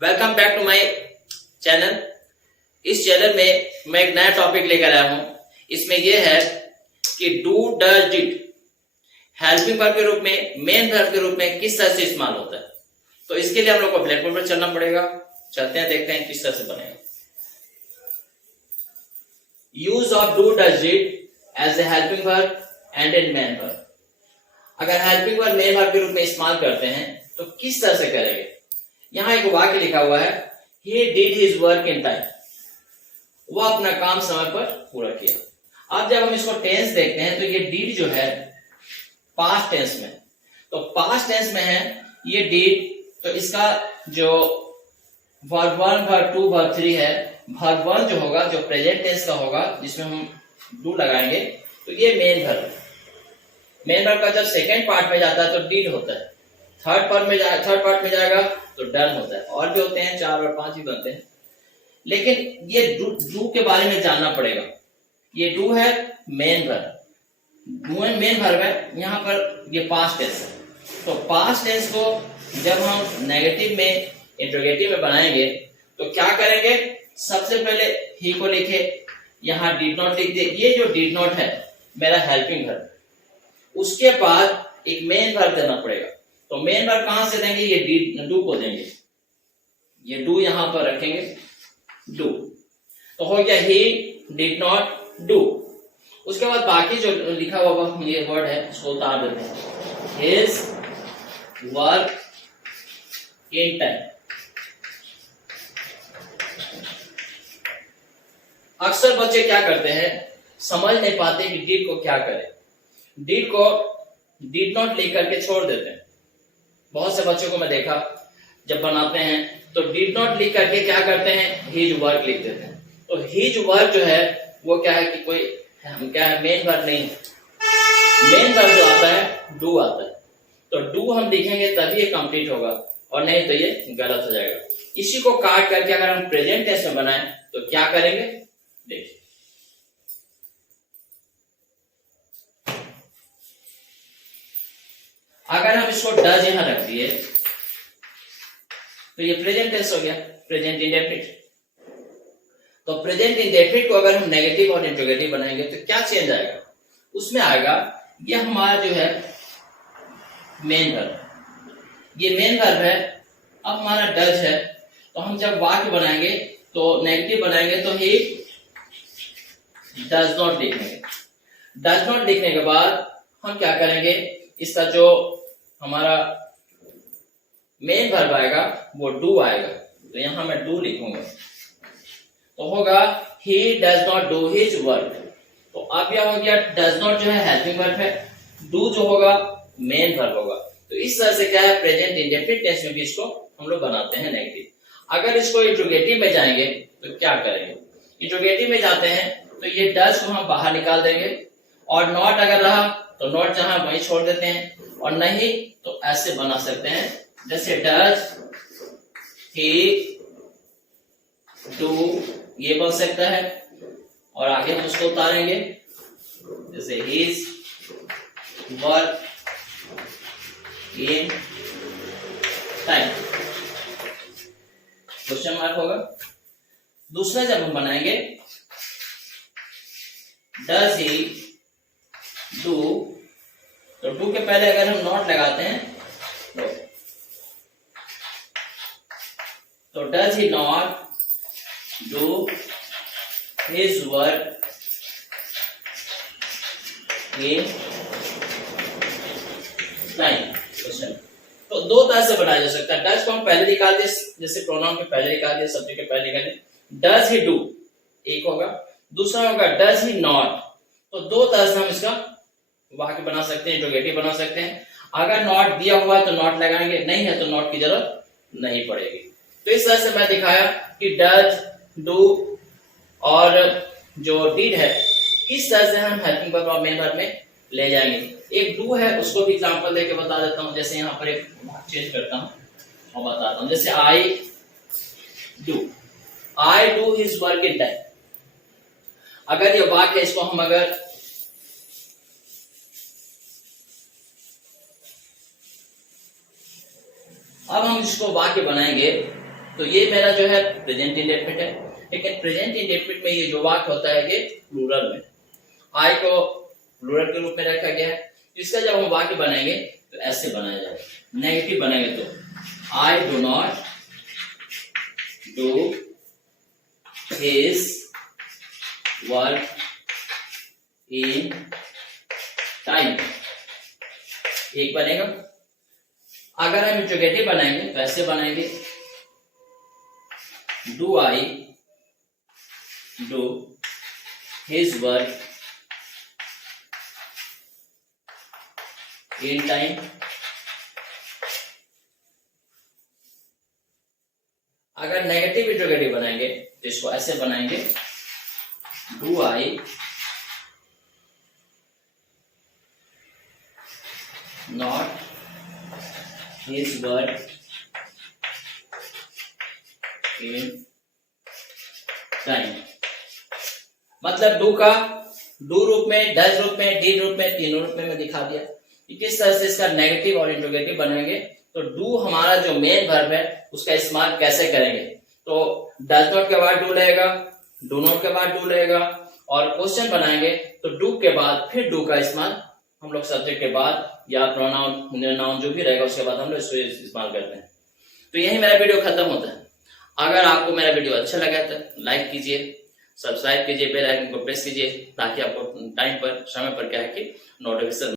Welcome back to my channel. इस channel में मैं एक नया टॉपिक लेकर आया हूं। इसमें यह है कि do does did helping verb के रूप में, मेन वर्ब के रूप में किस तरह से इस्तेमाल होता है। तो इसके लिए हम लोग को ब्लैक बोर्ड पर चलना पड़ेगा। चलते हैं, देखते हैं किस तरह से बनेगा। Use of do does did as a helping verb and in main verb. अगर हेल्पिंग वर्ब मेन वर्ब के रूप में इस्तेमाल करते हैं तो किस तरह से करेंगे। यहां एक वाक्य लिखा हुआ है, he did his work in time। वह अपना काम समय पर पूरा किया। अब जब हम इसको टेंस देखते हैं तो ये did जो है पास्ट टेंस में, तो पास्ट टेंस में है ये did, तो इसका जो वर्ब 1, वर्ब 2, वर्ब 3 है, वर्ब 1 जो होगा, जो प्रेजेंट टेंस का होगा, जिसमें हम डू लगाएंगे, तो ये मेन वर्ब। मेन वर्ब का जब सेकेंड पार्ट में जाता है तो did होता है, थर्ड पार्ट में जाएगा तो डन होता है। और भी होते हैं, 4 और 5 भी बनते हैं, लेकिन ये डू के बारे में जानना पड़ेगा। ये डू है main verb, do main verb है। यहाँ पर ये पास्ट टेंस है, तो पास्ट टेंस को जब हम नेगेटिव में, इंट्रोगेटिव में बनाएंगे तो क्या करेंगे। सबसे पहले ही को लिखे, यहाँ डिड नॉट लिख दे। ये जो डिड नॉट है मेरा हेल्पिंग वर्ब, उसके बाद एक मेन वर्ब देना पड़ेगा। तो मेन वर्ब कहां से देंगे, ये डू को देंगे। ये डू यहां पर रखेंगे, डू। तो हो गया ही डिड नॉट डू। उसके बाद बाकी जो लिखा हुआ ये वर्ड है उसको उतार देते हैं, हिज वर्क इन टाइम। अक्सर बच्चे क्या करते हैं, समझ नहीं पाते कि डिड को क्या करें। डिड को डिड नॉट लिख करके छोड़ देते हैं। बहुत से बच्चों को मैं देखा जब बनाते हैं तो डिड नॉट लिख करके क्या करते हैं, हिज वर्क लिख देते हैं। तो हिज वर्क जो है वो क्या है कि कोई क्या है, मेन वर्ब नहीं है। मेन वर्ब जो आता है डू आता है। तो डू हम लिखेंगे तभी ये कंप्लीट होगा, और नहीं तो ये गलत हो जाएगा। इसी को काट करके अगर हम प्रेजेंट टेंस में बनाएं तो क्या करेंगे, देखिए। अगर हम इसको डज यहां रख दिए तो ये प्रेजेंट टेंस हो गया, प्रेजेंट इंडेफिनिट। तो प्रेजेंट इंडेफिनिट को अगर हम नेगेटिव और इंट्रोगेटिव बनाएंगे तो क्या चेंज आएगा, उसमें आएगा ये हमारा जो है मेन वर्ब। ये मेन वर्ब है। अब हमारा डज है, तो हम जब वाक्य बनाएंगे तो नेगेटिव बनाएंगे तो ही डज नॉट लिखेंगे। डज नॉट लिखने के बाद हम क्या करेंगे, इसका जो हमारा मेन वर्ब आएगा वो डू आएगा। तो यहां मैं डू लिखूंगा, तो होगा he does not do his work. तो अब यह हो गया, डज नॉट जो है हेल्पिंग वर्ब है, डू जो होगा मेन वर्ब होगा। तो इस तरह से क्या है, प्रेजेंट इंडेफिनिट टेंस में भी इसको हम लोग बनाते हैं नेगेटिव। अगर इसको इंट्रोगेटिव में जाएंगे तो क्या करेंगे, इंट्रोगेटिव में जाते हैं तो ये डज को हम बाहर निकाल देंगे, और नॉट अगर रहा तो नॉट जहां वहीं छोड़ देते हैं, और नहीं तो ऐसे बना सकते हैं, जैसे डज ही डू, ये बन सकता है। और आगे हम उसको उतारेंगे, जैसे his work in time, question mark होगा। दूसरा जब हम बनाएंगे, डज ही डू, तो डू के पहले अगर हम नॉट लगाते हैं तो does he not do his work in time, question. तो दो तरह से बनाया जा सकता है। डज को हम पहले निकाल दिए, जैसे प्रोनाउन के पहले निकाल दिए, सब्जेक्ट के पहले निकाल दिए, डज ही डू एक होगा, दूसरा होगा डज ही नॉट। तो दो तरह से हम इसका वाक्य बना सकते हैं, इंट्रोगेटिव बना सकते हैं। अगर नॉट दिया हुआ है तो नॉट लगाएंगे, नहीं है तो नॉट की जरूरत नहीं पड़ेगी। तो इस तरह से मैं दिखाया कि डज, डू और जो डिड है किस तरह से हम हेल्पिंग वर्ब और मेन वर्ब में ले जाएंगे। एक डू है, उसको भी एग्जांपल देके बता देता हूं। जैसे यहाँ पर एक चेंज करता हूं और बताता हूं, जैसे I do his work in time. अगर ये वाक्य है, इसको हम अगर अब हम इसको वाक्य बनाएंगे तो ये मेरा जो है प्रेजेंट इंडेफिनिट है, लेकिन प्रेजेंट इंडेफिनिट में ये जो वाक्य होता है ये प्लूरल में, आई को प्लूरल के रूप में रखा गया है। इसका जब हम वाक्य बनाएंगे तो ऐसे बनाया जाएगा, नेगेटिव बनाएंगे तो I do not do his work in time, एक बनेगा। अगर हम इंट्रोगेटिव बनाएंगे तो ऐसे बनाएंगे, do I do his work in time. अगर नेगेटिव इंट्रोगेटिव बनाएंगे तो इसको ऐसे बनाएंगे, do I not his work in time. मतलब डू रूप में, डज रूप में, डीड रूप में, तीनों रूप में मैं दिखा दिया कि किस तरह से इसका नेगेटिव और इंट्रोगेटिव बनाएंगे। तो डू हमारा जो मेन वर्ब है उसका इस्तेमाल कैसे करेंगे, तो डज नॉट के बाद डू लगेगा, डू नॉट के बाद डू लगेगा, और क्वेश्चन बनाएंगे तो डू के बाद फिर डू का इस्तेमाल हम लोग सब्जेक्ट के बाद या प्रोनाउन नाउन जो भी रहेगा उसके बाद हम लोग इसको इस्तेमाल करते हैं। तो यही मेरा वीडियो खत्म होता है। अगर आपको मेरा वीडियो अच्छा लगा तो लाइक कीजिए, सब्सक्राइब कीजिए, बेल आइकन को प्रेस कीजिए, ताकि आपको टाइम पर, समय पर क्या है कि नोटिफिकेशन